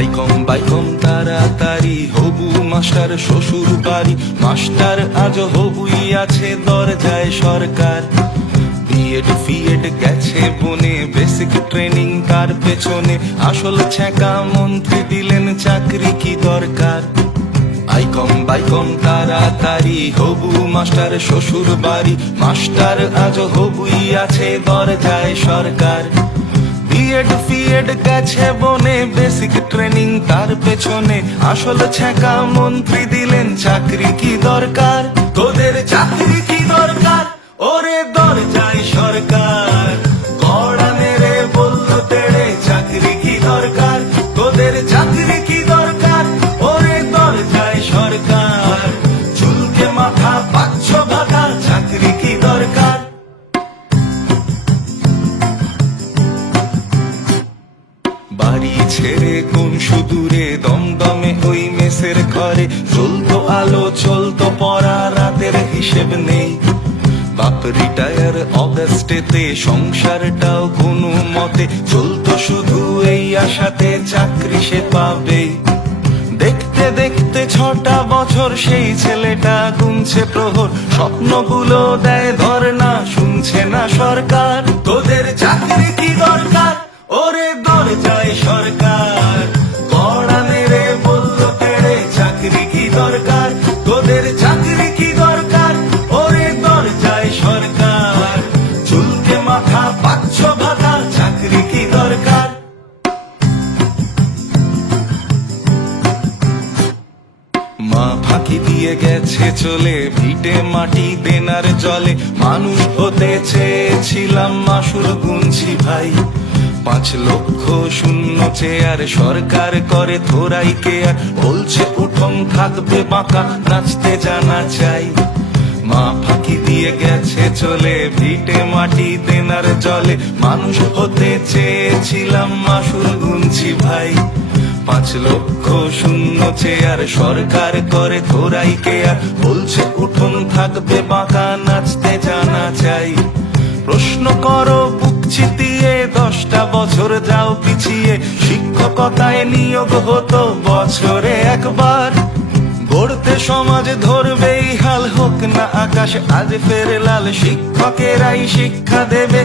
বাইকম তাড়াতাড়ি হবু মাস্টার শ্বশুর বাড়ি, মাস্টার আজ হবুই আছে দরজায় সরকার। বিএড ফিএড গেছে বনে, বেসিক ট্রেনিং তার পেছনে, আসল ছ্যাঁকা মন্ত্রী দিলেন চাকরি কি দরকার। বাইকম তাড়াতাড়ি হবু মাস্টার শ্বশুর বাড়ি, মাস্টার আজ হবুই আছে দরজায় সরকার। বিএড ফিএড গেছে বনে, বেসিক ট্রেনিং তার পেছনে, আসল ছ্যাঁকা মন্ত্রী দিলেন চাকরি কি দরকার। তোদের চাকরি কি দরকার ওরে দরজায় সরকার, কড়া মেরে বললো তেড়ে চাকরি কি দরকার। তোদের চাকরি কি দরকার ওরে দরজায় সরকার, চুলকে মাথা পাচ্ছ বাধা চাকরি কি দরকার। বাড়ি ছেড়ে কোন সুদূরে দমদমে ওই মেসের ঘরে, চলতো আলো চলতো পড়া রাতের হিসেব নেই। বাপ রিটায়ার অগাস্টেতে, সংসারটাও কোনো মতে চলতো শুধু এই আশাতে চাকরি সে পাবে। দেখতে দেখতে 6টা বছর সেই ছেলেটা গুনছে প্রহর, স্বপ্নগুলো দেয় ধর্ণা শুনছে না সরকার। তোদের চাকরি কি দরকার ওরে দরজায় সরকার, কড়া মেরে বললো তেড়ে চাকরি কি দরকার। তোদের চাকরি কি দরকার ওরে দরজায় সরকার, চুলকে মাথা পাচ্ছ ভাতা চাকরি কি দরকার। মা ফাঁকি দিয়ে গেছে চলে, ভিটে মাটি দেনার জলে, মানুষ হতে চেয়েছিলাম মাসুর গুনছি ভাই। 5 লক্ষ শূন্য চেয়ার সরকার করে থোড়াই কেয়ার, বলছে উঠোন থাকবে বাঁকা নাচতে জানা চাই। মা ফাঁকি দিয়ে গেছে চলে, ভিটে মাটি দেনার জলে, মানুষ হতে চেয়েছিলাম মাসুর গুনছি ভাই। 5 লক্ষ শূন্য চেয়ার সরকার করে থোড়াই কেয়ার, বলছে উঠোন থাকবে বাঁকা নাচতে জানা চাই। প্রশ্ন করো বুক চিতিয়ে, 10টা বছর যাও পিছিয়ে, শিক্ষকতায় নিয়োগ হতো বছরে একবার। গড়তে সমাজ ধরবেই হাল, হোক না আকাশ আজ ফের লাল, শিক্ষকেরাই শিক্ষা দেবে